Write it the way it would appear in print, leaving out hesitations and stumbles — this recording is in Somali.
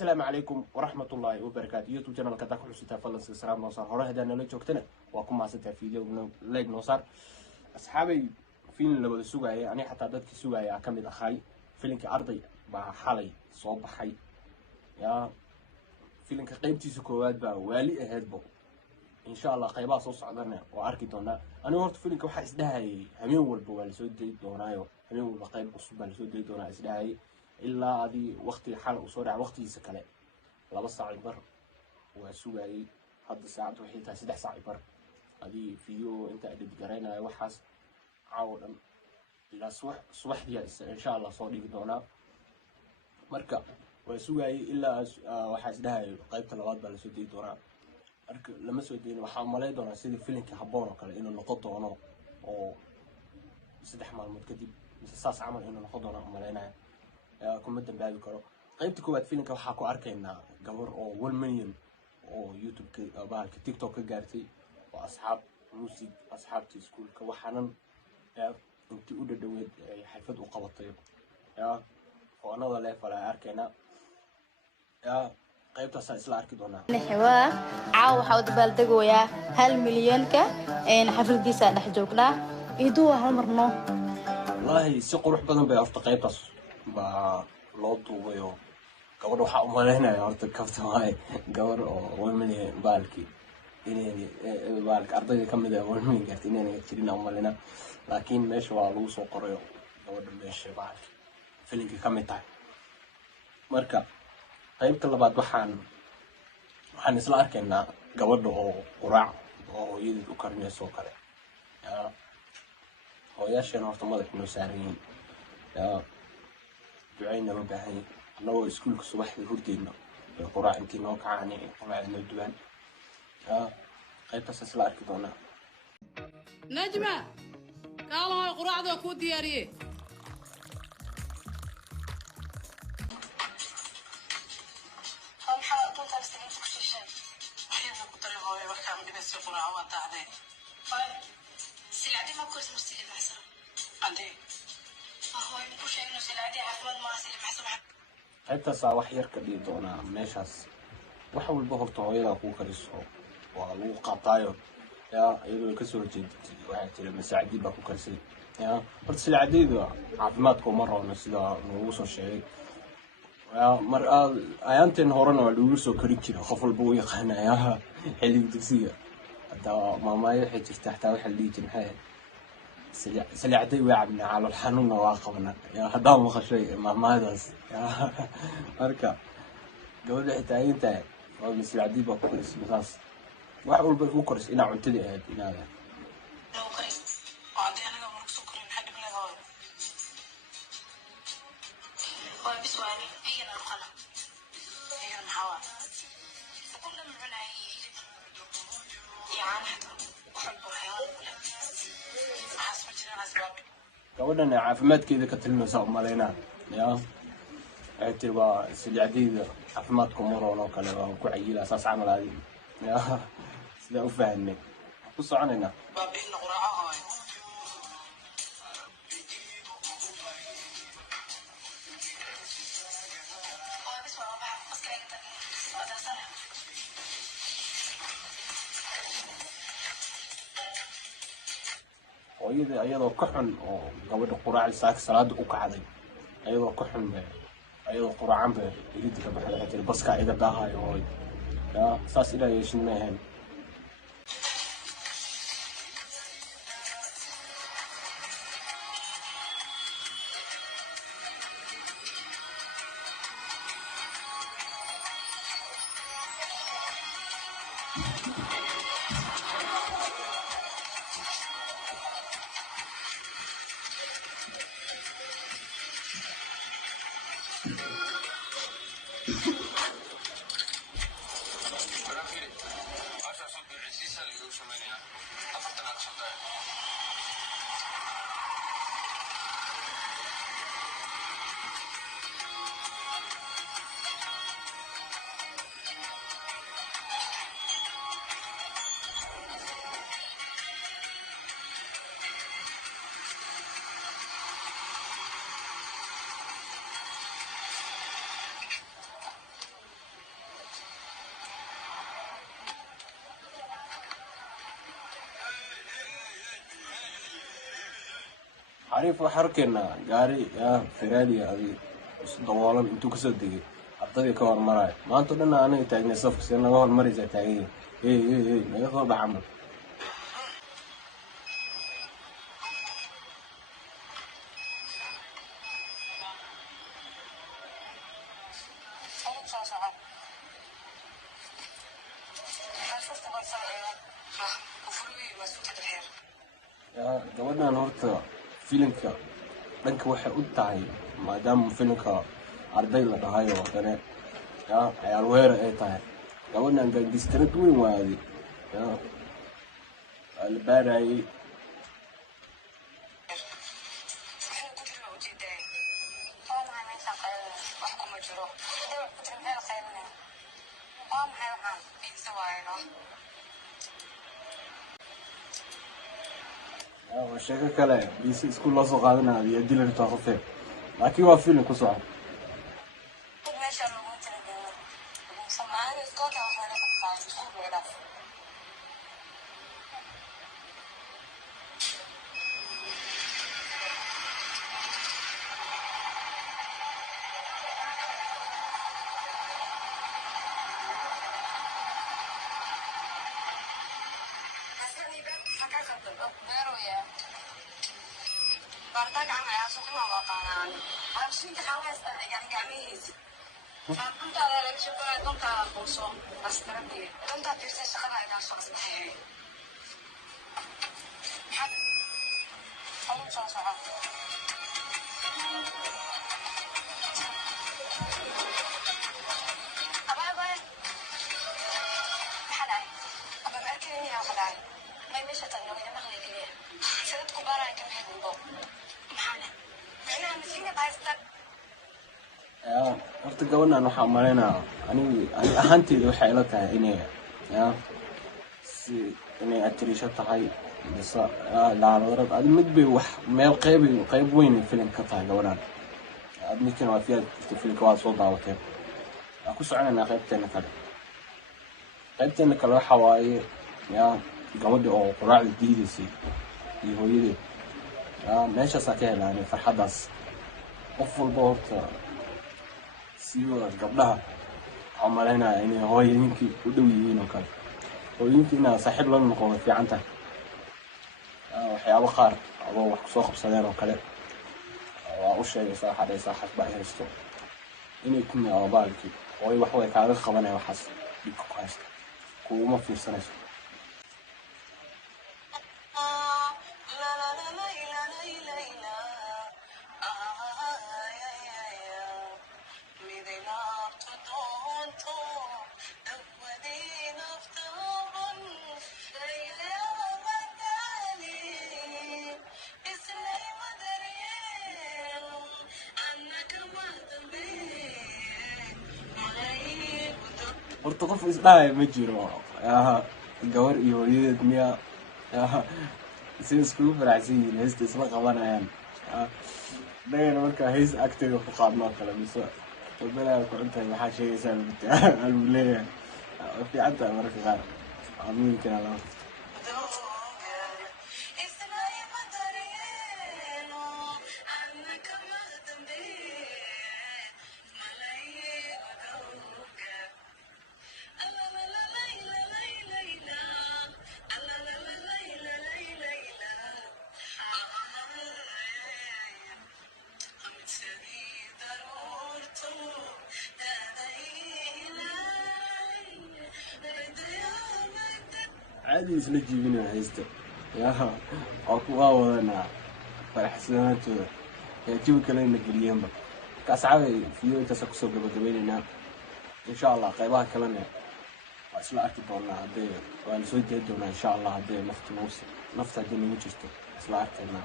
السلام عليكم ورحمة الله وبركاته. يوتيوب channel ka ku xusita fadlan subscribe noo saar hore hadaan nala joogtana waa ku maasanta video like noo saar asxaabay filim la wada sugayay ani xataa dadkii sugayay kamid ahay filimka arday baa xalay soo baxay filimka qaybtiisa koowaad baa wali ahaydbo insha Allah qaybaha soo socdana oo arki doona aniga horta filimka waxa isdhahay habeen walba waa la soo deey doonaayo habeen walba qayb cusub baa la soo deey doonaa isdhahay ilaa adi waqti xal u soo dhac waqtigiisa kale 2 saac bar waa sugayay hadda saacad waxay tahay 3 saac bar adi video inta edit gareynayo waxaas caawadan ilaa subaxdii insha Allah soo dhigi doonaa marka waa sugayay ilaa waxa isdhahay qaybta labaad baa la soo deey doonaa marka lama soo deeyno waxa malay doonaa sidii filimka haboon oo kale inuu noqon doono oo 3 maalmood kadib saas camal inuu noqon doono malaynayo kuma dambaabi karo qaybta koowaad filimka waxa ku arkaynaa gabar oo 1 milyan oo YouTube ka baalka TikTok ka gaartay oo asxaab music asxaabta iskuulka waxaanan intii u dhadhaweed ay xafad u qabatay oo anada level ay arkaynaa qaybtaas isla arki doonaa xawaa caaw waxa uu dabaaldegooyaa 1 milyanka xafladiisa dhex joognaa idoo hal marno wallahi si qurux badan bay afta qaybtaas ba loo duubayo gabadha waxa u maleynaya horta kafta waay gabar oo 1 milyan baalki inay baalka ardayda kamid ah 1 milyan gaartay inay jirina u maleyna laakiin meesha waa lagu soo qorayo gabadha meesha baalki filimka kamid tahay marka qaybta labaad waxaan isla arkaynaa gabadha oo quraac oo hooyadeed u karinayso kale hooyashana horta madax inuu saaran yihiin ducayna ma baahan anagoo iskuulka subaxdii hurdeyno quraac intii noo kacaani quraacda noo duwaan qaybtaas isla arki doonaa najma kaalaha quraacda ku diyaariyay سلعتي ما كنت مستعد محسن عندي هو يمكن شيء إنه سلعتي عفوا ما أصير محسن qaybtaas wax yar ka dhigi doonaa meeshaas wax walba horta hooyada ku kariso waa lagu qaataayo iyadoo ka soo jeedtay waxa tiri masaacidi baa ku karisay horta silcadeedu caafimaadku ma roona sida lagu soo sheegay mar ayaanteen horena waa lagu soo kari jiray qof walba uu yaqaanaya xilliga dugsiga hada maamaayo waxay jirtaa xataa waxa la dhigi jiray سلعتي وعبنا على الحنون واقفنا يا هدام خشي ماماداس marka gabadha xitaa inta oo mislaadi ba ku koris misaas wax walba ku koris ina cuntadii aad inaada لو قريب وعندي أنا قبل سكر نحد من هذا هو بسواني هي القلم هي المحاور وكنا من عناي يعني حتى وحب الحيوان حسب الجنان أسباب gabadhan caafimaadkeeda ka tilmaasa umaleynaa ay tiba silcadeeda caafimaadku maroon oo kale oo ku cayila asaas camalaadi sida u fahanay ku soconayna بابين قراعة هاي hooyada ayadoo ka xun oo gabadha quraac saaka salaada u kacday ayadoo ka xun ayadoo quraacan bay ilidka baxday tir baska iga daahayo hooy saas ilaa yeeshin ma ahayn عارف وحركنا قاري يا فرادي هذه دوالن انتو كسر دقي عطدي كور مراي ما انتو لنا انا تاجني صف سنة كور مري زي تاجي ايه ما يخور بعمل يا جوادنا نورت فيلنك دنك waxay u tahay maadaama filimka arday la dhahayo wadane ya ciyaar weerar ay tahay gabadhan gangistrad weyn waadi ya albaray sheeko kale biisi isku loo soo qaadanaya iyo dilan taaqofe laakiin waa filim ku socon horta gabadhan waxaa umaleynaa ani ahaanteyda waxay ila tahay inay si inay atiriisho tahay bise laalwarad adi mid bay wax meel qayb weyn filim ka tahay gabadhan midkana waa fiyaad filimka waa soo daawateen waa ku soconaynaa qaybteena kale waxa waaye gabadha oo quraacda diidaysay iyo hooyadeed meeshaasaa ka helaanay farxaddaas qof walba horta siiba gabdhaha waxaa umaleynaya inay hooyooyinkii u dhow yihiin oo kale hooyooyinkii inaa saaxiib la noqo way fiican tahay waxyaabo qaar adoo wax kusoo qabsadeen oo kale waa u sheegaysaa waxaa dhahaysaa xasba ay haysto inay ku miyaabo baalkii hooyo wax way kaaga qabanaya waxaas dhibka ku haysta kuuma fiirsanayso horta qof isdhaaya ma jiro gabar iyo hooyadeed miya si iskugu faraxsan yihiin heesta isla qabanayaan dagana markaa heys agteeda ku qaadno oo kale mise balaa ku cuntahay waxaa sheegaysaa algu leeyahay fiican tahay mararka qaar amiinkana lama عادي يسلك جيبينه هيسته يا أكو أولاً فرحسنات يجيب كلام نقليهم بق كأسعار فيه تسقسوا قبلنا إن شاء الله قيبها كلامنا أصلا أكيدنا هذا والسويد يدونا إن شاء الله هذا نفط موسم نفط الدنيا مجستة أصلا أكيدنا